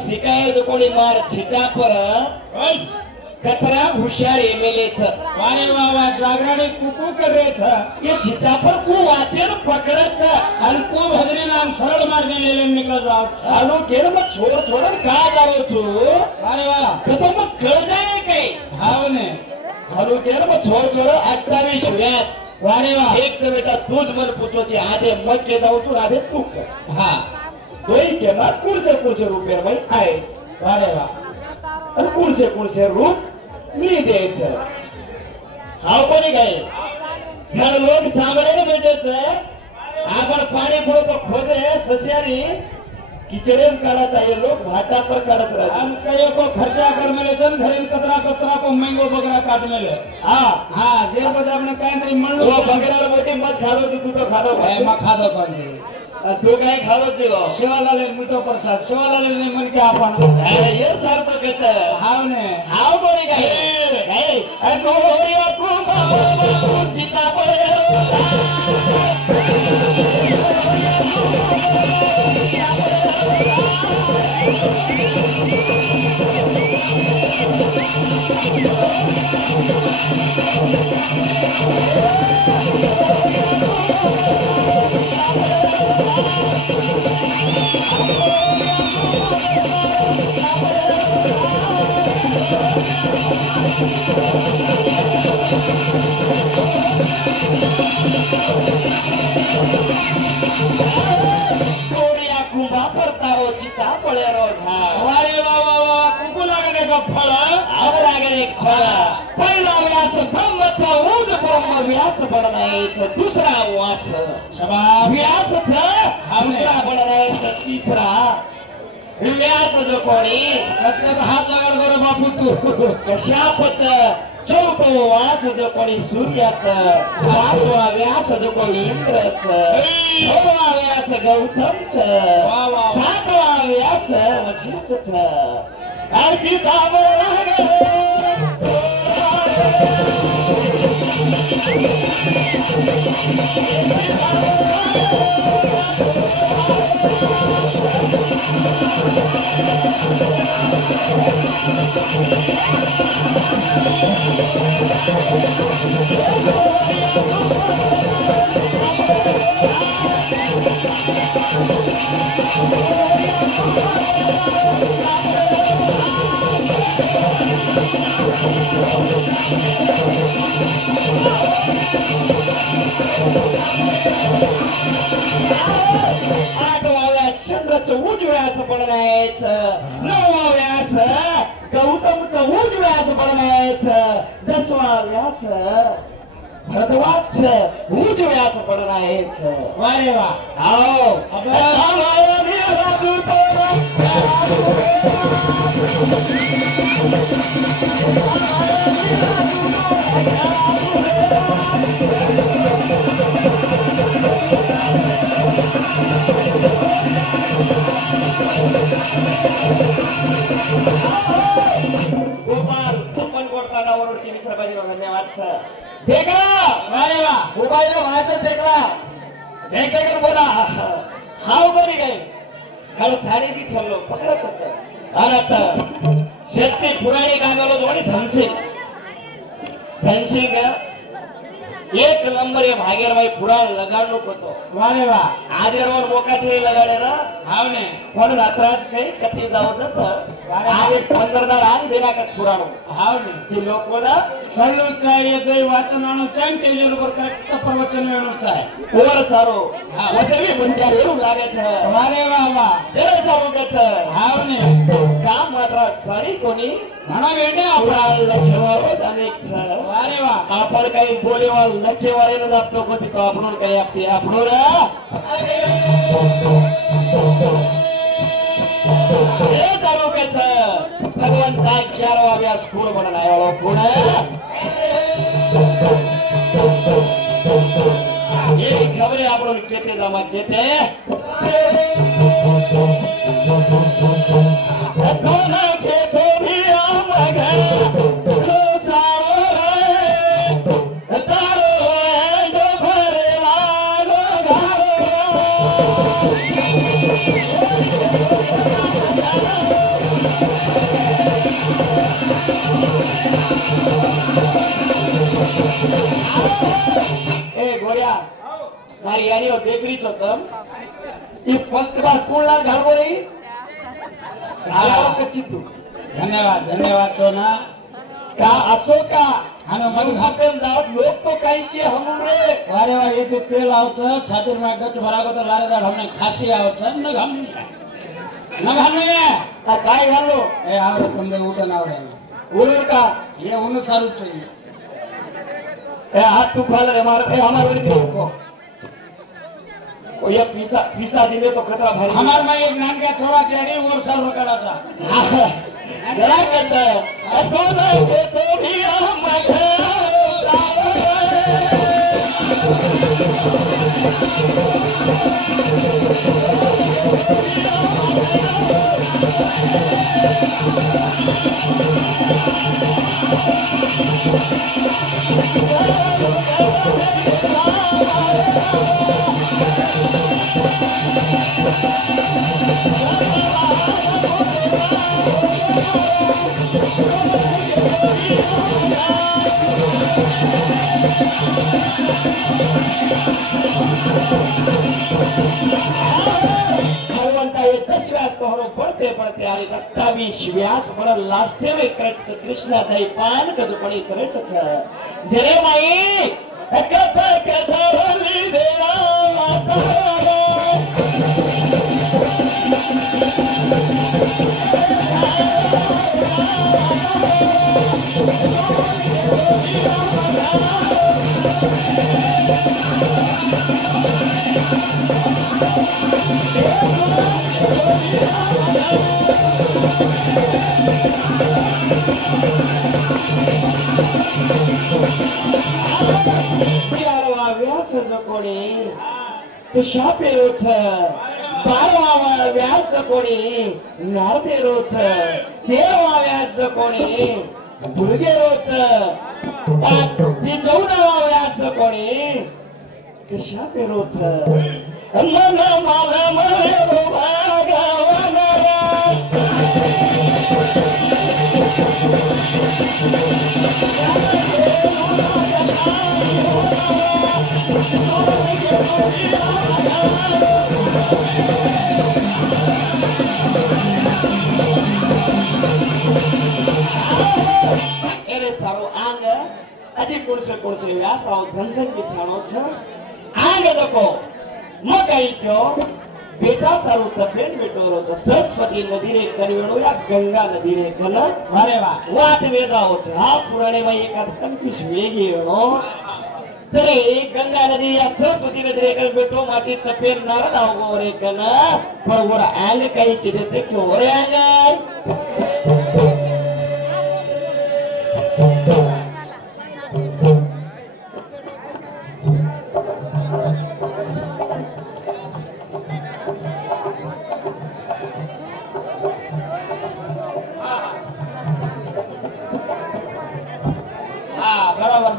शिकायत कोणी मार छिटा पर कतरा हुशार एमएलए वारे वावा जागराने कुकू करे था ये छिटा पर को वातेर पकड़त और को भजरी नाम सरल मार्ग ले निकल जाओ आलो केर मत छोड़ छोड़ का जाओ छु अरे वाह कतो मत कळ जाए कई हावने आलो केर मत छोड़ छोड़ 28 व्यास वारे वाह एक से बेटा तुझ मन पूछो छी आधे मत के जाऊ तू आधे तू हां कोई के ना कुछ रुपये भाई आहे वारे वाह आणि कुछ रूप मी द्यायचं हाव कोणी काय घर लोक सामने भेटायचं आपण पाणी पुरतो खोजे सस्यारी किचड़े में काढ़ा चाहिए लोग भाटा पर काढ़त रहे हम कयो को खर्चा कर मेले जन घरे कतरा कतरा को मैंगो बगरा काट मेले हां जे बजा हमने काय तरी मन वो बगरा मोटी मत खालो तू तो खादो भाई मा खादो कोण तू काय खालो जीव शिवालाल मिठो प्रसाद शिवालाल ने मन के आपण ये सार तो केच हाव ने हाव कोणी काय ए को होरिया को बाबा चिता परे दूसरा वास व्यास दूसरा बनायचं तीसरा व्यास जो कोणी हात लागल गर बापू तू कशापच चौथो वास जो कोणी सूर्याचं पाचवा व्यास जो कोणी इंद्रचं छठवा व्यास गौतमचं सातवा व्यास वशिष्ठचं आजी गौतमचं व्यास बनायचं 10वा व्यास भरद्वाजचं उच्च व्यास बनायचं वारे वा आओ बोला हाव बरी गए खर साडी बी छल्लो पकडत होत आणि आता शेती पुराणी गावाला दोणी धनसिंग एक नंबर हे भागीरबाई पुरा लगाडणूक होतो वारे वा आजरवर मोकाचे लगाडे ना हावने पण रात्राज काही कधी जाऊ जात आज 15 आन देना का पुराणो हावने ते लोक ना સલ્લું છે એ દઈ વાચનાનું છે ને તે ઉપર કરેક્ટ પ્રવચન વેણું છે ઓર સારો વસવી બંજાર એવું લાગે છે વારે વાહ વાહ જરા સારું કે છે હાવને કામ માત્ર સારી કોની ઘણા વેડે આપણા લખેવાળો જ અનેક છે વારે વાહ आपण काही बोलेवाळ लखेवाळेनं आपलं होती तो आपण काही आपली आपण हे चालू कच भगवंता 11वा व्यास कोण बनायो कोण ये खबरे आपण केते जमा केते दोन केते भी आमग मारी यानी और देखरी तो तम ये फर्स्ट बार कोणला घालवो रे घालाव कच्ची तू धन्यवाद तो ना का असो का आणि मग आपण जाव लोक तो काही के हम रे वारे वा ये तो तेल आवचं छातीर में गच भरागो तो लारे दाड हमने खासी आवचं न घम काय घालो ए आवरे समजे उठन आवरे बोलर का ये उन सारू छे ए हाथ तू खाल रे मार ए हमार वरी को ओ ये पीसा दिले तो खतरा भारी हमार में एक नान का थोड़ा चेड़ी और साल रखड़ा था जरा कहता है तो ना के तो भी हम पड़ते आ 27 व्यास पर लास्ट में करेक्ट कृष्णा दाई पान कदू पड़ी करेक्ट छ जरे माई कथा कथा भली देवा माता व्यास जो कोणी तो शापेरो छ 12वा व्यास कोणी नारदेरो छ 13वा व्यास कोणी दुर्गेरो छ 14वा व्यास कोणी तो शापेरो छ मन माल मरे भागवन अरे सारो आंग अजी कोणसे व्यास आव धनसन बिसाणो छ आंग देखो मकाई क्यो बेटा सारू तपेन बेटो रो छ सरस्वती नदी रे करवेणो या गंगा नदी रे कन अरे वाह वात वेजाओ छ हा पुराणे में एक अर्थन कुछ वेगी नो तरे गंगा नदी या सरस्वती नदी रे कन बेटो माटी तपेन नारद आओ रे कन पर वो आंग कहीं के देते क्यों रे आंग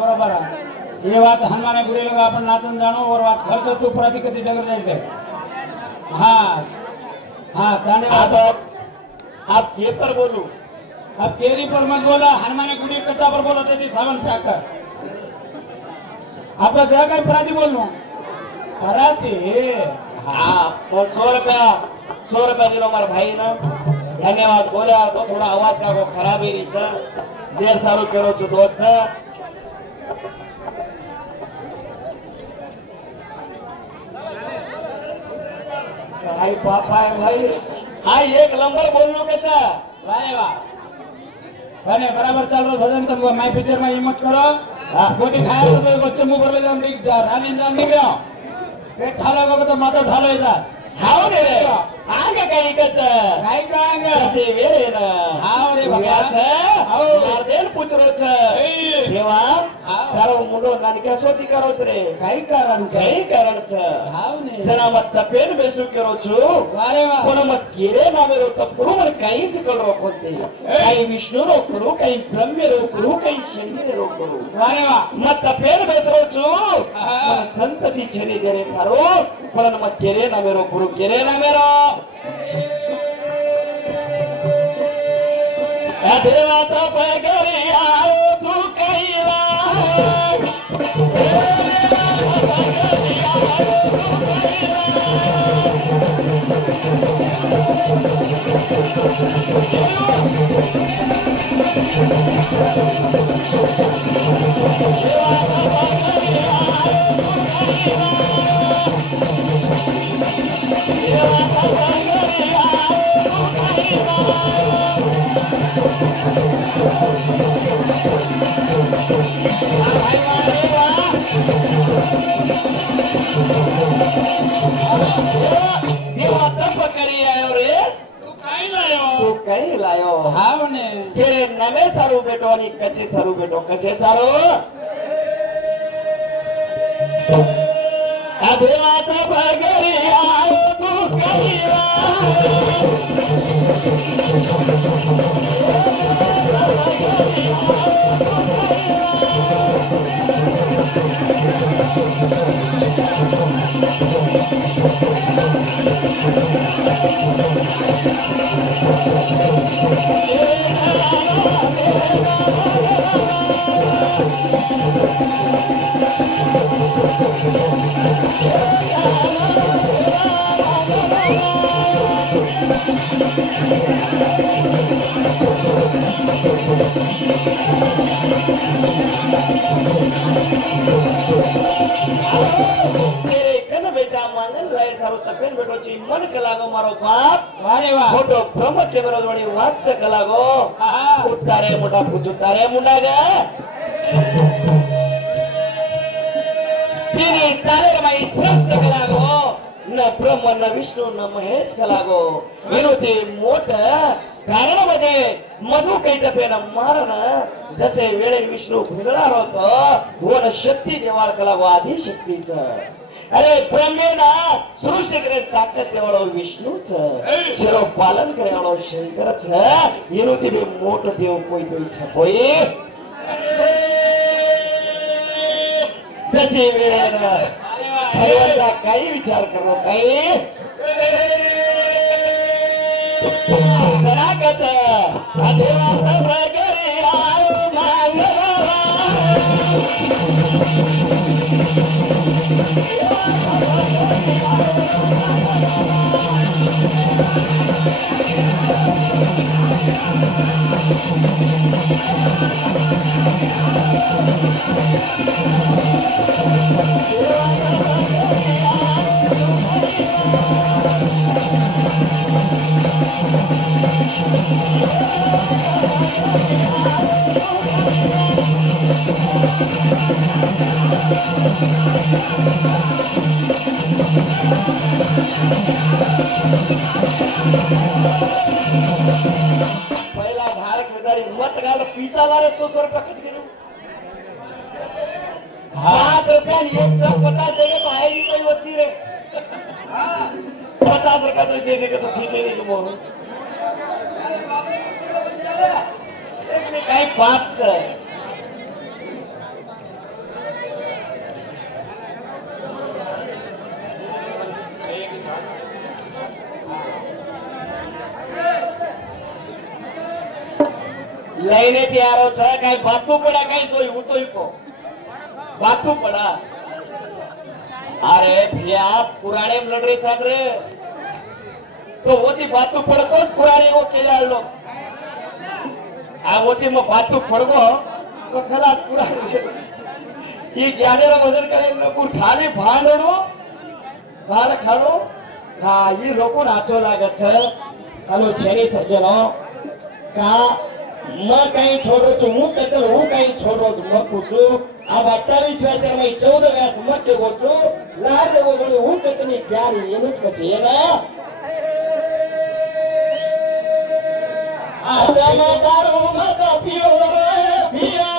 बरोबर ये बात हनुमाने बुरे लोग अपन नाचन जानो और बात घर तो तू प्रति कति डगर जाए हाँ हाँ धन्यवाद आप ये पर बोलू अब तेरी पर मत बोला हनुमाने गुड़ी कट्टा पर बोला थे सावन प्याकर आपला त्या काय पराठी बोललो पराठी हाँ 100 रुपया दिलो मार भाई ना धन्यवाद बोला तो थोड़ा आवाज का वो खराब ही रही देर सारू करो छो दोस्त भाई पापा है भाई हाँ एक नंबर बोल लो कैसा वाह वाह बने बराबर चल रहा भजन तुम मैं पिक्चर में हिम्मत करो गोटी खाया तो बच्चे मुंह पर ले जाओ नहीं जा रानी जाओ नहीं गया पेट ठालो का तो माथा ठालो इधर हाव रे आगे काही कच काय कांगा असे वेळे ना हाव रे बाबा हाव मारदेल पुत्रोच देवा तारो मुंडो नानक्या सोती करोच रे काही कारण काही कारणच हाव ने जना मत पेन बेसू करो छु वारे वा कोण मत केरे नामे रो तपुरु मन काहीच करू कोणते काही विष्णू रो करू काही ब्रह्म रो करू काही शंकर रो करू वारे वा मत पेन बेसरो छु संतती छेने जरे सारो कोण मत केरे नामे रो करू केरे नामे रो देवाचा पगरी आओ तू कैला हाव ने तेरे नमे सारू बेटो आणि कचे सारू बेटो कसे सारू देवाचा भगरी आओ तू कैला तेरे कन बेटा मांगल राय सारो तपेन बेटो ची मन कलागो मारो बाप वारे वा फोटो प्रमोद केमरो जोडी वाच कलागो उतारे मोठा पुचुतारे मुंडा ग तिनी तारे माई श्रेष्ठ कलागो न ब्रह्म न विष्णू न महेश कलागो विनोदी मोठ कारण म्हणजे मधु कैटपेन मारण जसे वेळे विष्णू भिडणार होतो वन शक्ती देवाळ कलागो आधी शक्तीच अरे ब्रह्मेना सृष्टी करे ताकद देवाळो विष्णूच सर्व पालन करेवाळो शंकरच विनोदी बी मोठ देव कोई तो छपोई जसे वेळे भगवंता काही विचार करो काही जनाकच देवाचा भगरी आओ मागवा पहिला धार खेदारी मत घाल पिसाला रे 100 रुपये कट गेलो 5 रुपया एक सब 50 जगह बाहर ही कोई वस्ती रे 50 रुपया तो देने के तो ठीक नहीं कि मोह एक में काही 5 લઈને તૈયારો છે કઈ બાતું પડા કઈ જોઈ હું તો ઈકો બાતું પડા अरे भैया पुराने लड़ रहे साथ रे तो वो थी बात तो पड़ को पुराने को केला लो आ वो थी मैं बात तो पड़ को तो खला पुराने ये ज्ञाने रा वजन करे लोग थाने भालड़ो भाल खाड़ो हाँ ये लोगों नाचो लागत है हेलो छेनी सज्जनो का मैं कहीं छोड़ो तो हूँ कहते हूँ कहीं छोड़ो तो मैं पूछूं अब 28 वर्ष में 14 वर्ष मत के बोचो लार दे बोचो हूँ कितनी प्यारी ये मुझ को चाहिए ना आजा मैं दारू मत पियो रे पिया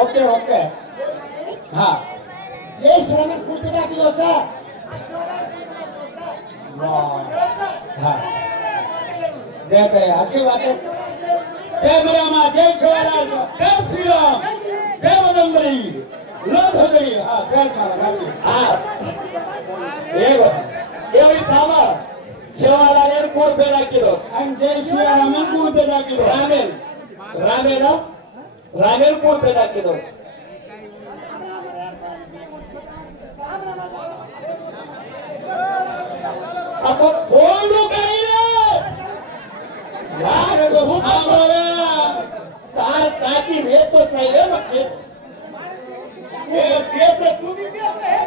ओके ओके हाँ ये श्रमिक पूछना की होता हाँ देते हैं अच्छी बात है जय मरामा जय शिवलाल जय श्री राम जय मदम्बरी लोग हो गई हाँ जय हाँ ये सामा शिवलाल कोड बेड़ा किलो एंड जय श्री राम कोड बेड़ा kilo ramen ramen ramen code बेड़ा किलो अब बोलो यार तो हमारे तार साथी रे तो सही है मक्के ये पे तू भी है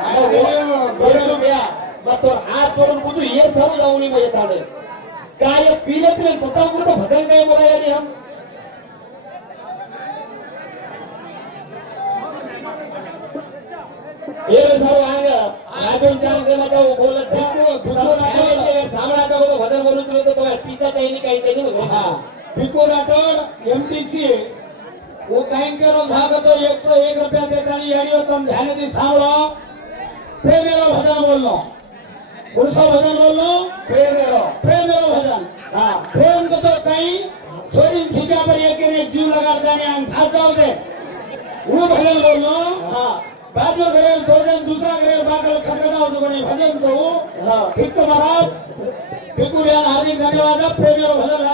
अरे गया मत हाथ जोड़न पूछो ये सब लाऊनी में था दे क्या ये पीले पीले सत्ता को तो भजन गए बोला यानी हम ये सब आएगा राजन चांद के मतलब बोल था सामना का वो भजन बोलूं तो पीछा चाहिए नहीं कहीं नहीं हाँ बिल्कुल राठौड़ एमटीसी वो कहीं करो भाग तो 101 रुपया देता नहीं यानी हो तुम ध्यान दी सांभळो प्रेमेरो भजन बोल लो पुरुषो भजन बोल लो प्रेमेरो भजन हाँ प्रेम को तो कहीं छोरी सीधा पर एक जीव लगा देने हम खास जाओ दे वो भजन बोल लो हाँ बाजू करेल छोड़न दूसरा करेल बागल खटखटाओ तो बने भजन तो ठीक तो महाराज बिल्कुल यार हार्दिक धन्यवाद प्रेमियों भजन